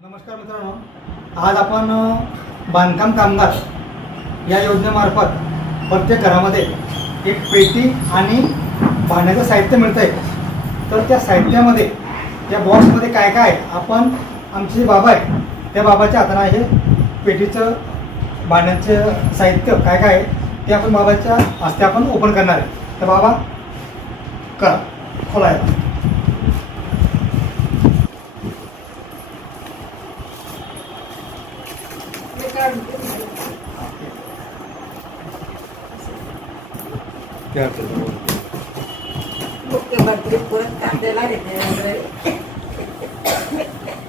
नमस्कार मित्रांनो, आज आपण बांधकाम कामगार या योजनेमार्फत प्रत्येक घरामध्ये एक पेटी आणि भांड्याचं साहित्य मिळतं आहे. तर त्या साहित्यामध्ये या बॉक्समध्ये काय काय आहे, आपण आमचे बाबा आहे त्या बाबाच्या हाताने हे पेटीचं भांड्याचं साहित्य काय काय आहे ते आपण बाबाच्या हस्ते आपण ओपन करणार आहे. तर बाबा करा, खोलायला.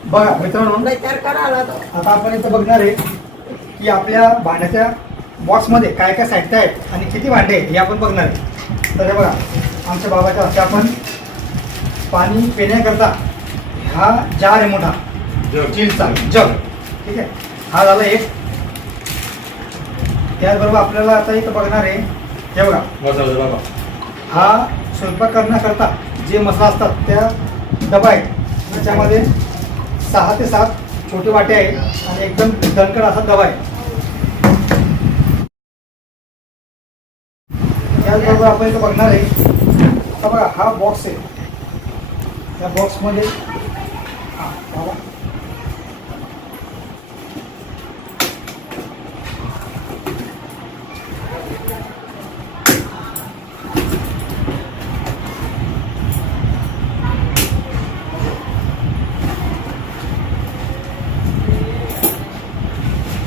बघा मित्रांनो, आता आपण इथं बघणार आहे की आपल्या भांड्याच्या बॉक्समध्ये काय काय साहित्य आहे आणि किती भांडे आहेत हे आपण बघणार आहे. तर हे बघा, आमच्या बाबाच्या हस्ते आपण पाणी पिण्याकरता हा जार आहे मोठा स्टीलचा जग, ठीक आहे. हा झाला एक. त्याचबरोबर आपल्याला आता इथं बघणार आहे, हे बघा, हा स्वयंपाक करण्याकरता जे मसाला असतात त्या डबा आहे. त्याच्यामध्ये 6 ते 7 छोटे वाटे आहेत आणि एकदम दणकट असा डबा आहे. त्याचबरोबर आपण इथं बघणार आहे, आता बघा हा बॉक्स आहे. या बॉक्समध्ये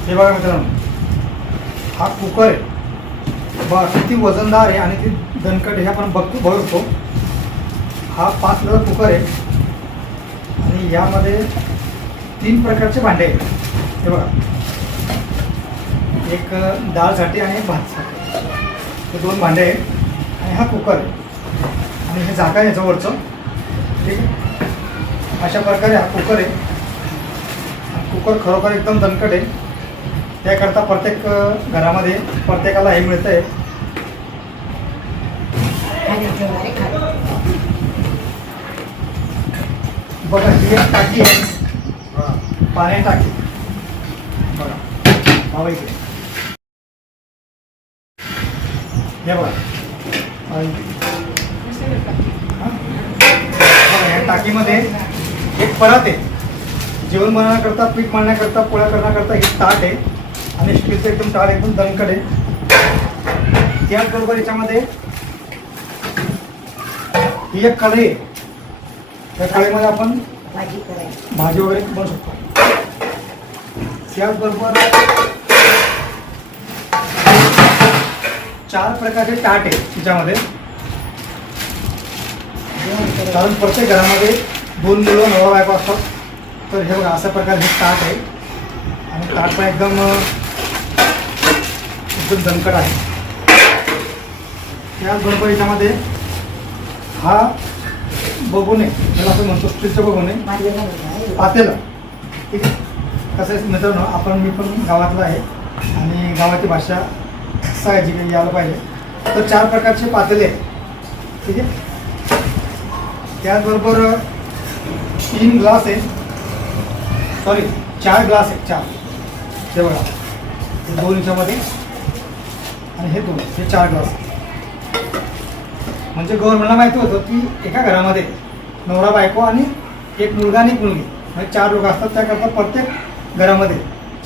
हे बघा मित्रांनो, हा कुकर आहे. बघा किती वजनदार आहे आणि किती दणकट आहे, आपण बघतो. हा 5 लिटर कुकर आहे आणि यामध्ये 3 प्रकारचे भांडे आहेत. हे बघा, एक डाळसाठी आणि एक भातसाठी, हे 2 भांडे आहेत आणि हा कुकर आहे आणि हे झाकण आहे जवळचं, ठीक आहे. अशा प्रकारे हा कुकर आहे. कुकर खरोखर एकदम दणकट आहे. त्याकरता प्रत्येक घरामध्ये प्रत्येकाला हे मिळतं आहे. बघा ही एक टाकी आहे, पाणी टाकी. बघा बाबा इकडे, हे बघा, या टाकीमध्ये एक परात आहे. जेवण बनवण्याकरता, पीठ मळण्याकरता, पोळ्या करण्याकरता ही ताट आहे आणि स्टीलचं एकदम ताट एकदम दणकट आहे. त्याचबरोबर याच्यामध्ये ही एक कढई आहे. त्या कढईमध्ये आपण भाजी वगैरे बनवू शकतो. त्याचबरोबर 4 प्रकारचे ताट आहे तिच्यामध्ये, कारण प्रत्येक घरामध्ये 2 मुलं नवरा बायको असतात. तर हे बघा अशा प्रकारे हे ताट आहे आणि ताट पण एकदम दणकट आहे. त्याचबरोबर याच्यामध्ये हा बघूने, त्याला आपण म्हणतो स्टीलचं बघूने, पातेलं, ठीक आहे. कसं आहे मित्रांनो, मी पण गावातला आहे आणि गावाची भाषा साहजिक काही यायला पाहिजे. तर 4 प्रकारचे पातेले आहेत, ठीक आहे. त्याचबरोबर 3 ग्लास आहे, सॉरी 4 ग्लास आहेत, 4. हे बघा, हे 2 याच्यामध्ये आणि हे 2, हे 4 ग्लास. म्हणजे गव्हर्नमेंटला माहिती होतं की एका घरामध्ये नवरा बायको आणि एक मुलगा आणि एक मुलगी, म्हणजे 4 लोक असतात. त्याकरता प्रत्येक घरामध्ये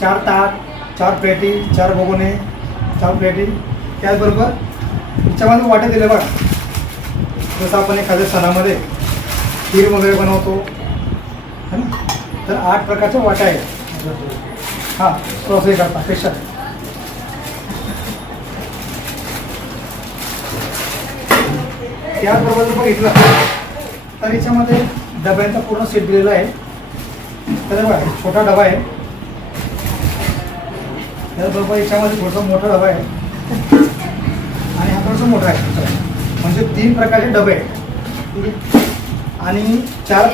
4 ताट, 4 प्लेटी, 4 बगोने, 4 प्लेटी. त्याचबरोबर त्याच्यामध्ये वाटे दिले बघा, जसं आपण एखाद्या सणामध्ये खीर वगैरे बनवतो है ना, तर 8 प्रकारच्या वाट्या आहेत. हां, प्रोसेस करता स्पेशल. त्याचबरोबर जर बघितलं तर याच्यामध्ये डब्यांचा पूर्ण सेट दिलेला आहे. तर बघा छोटा डबा आहे. त्याचबरोबर याच्यामध्ये थोडंसं मोठा डबा आहे आणि हा थोडासा मोठा आहे. म्हणजे 3 प्रकारचे डबे आहेत आणि 4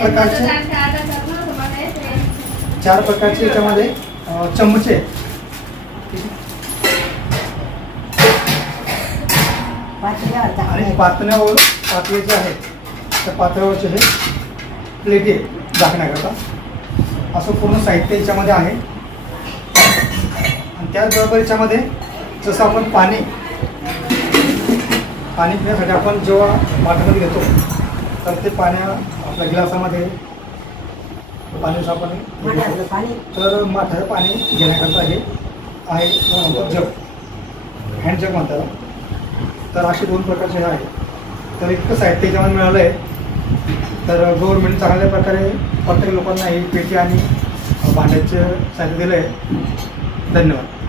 प्रकारचे याच्यामध्ये चमचे. आणि पातळ्यावर पातळीचे आहेत त्या पातळीवरचे हे प्लेटी झाकण्याकरता. असं पूर्ण साहित्य याच्यामध्ये आहे. आणि त्याचबरोबर याच्यामध्ये जसं आपण पाणी पिण्यासाठी आपण जेव्हा माठामध्ये घेतो तर ते आपल्या गिलासामध्ये पाण्याचं आपण तर माठाचं पाणी घेण्याकरता हे आहे जग, हँड जग म्हणतात. तर असे 2 प्रकारचे हे आहे. तर इतकं साहित्य याच्यामध्ये मिळालं आहे. तर गव्हर्नमेंट चांगल्या प्रकारे प्रत्येक लोकांना ही पेटी आणि भांड्याचे साहित्य दिलं आहे. धन्यवाद.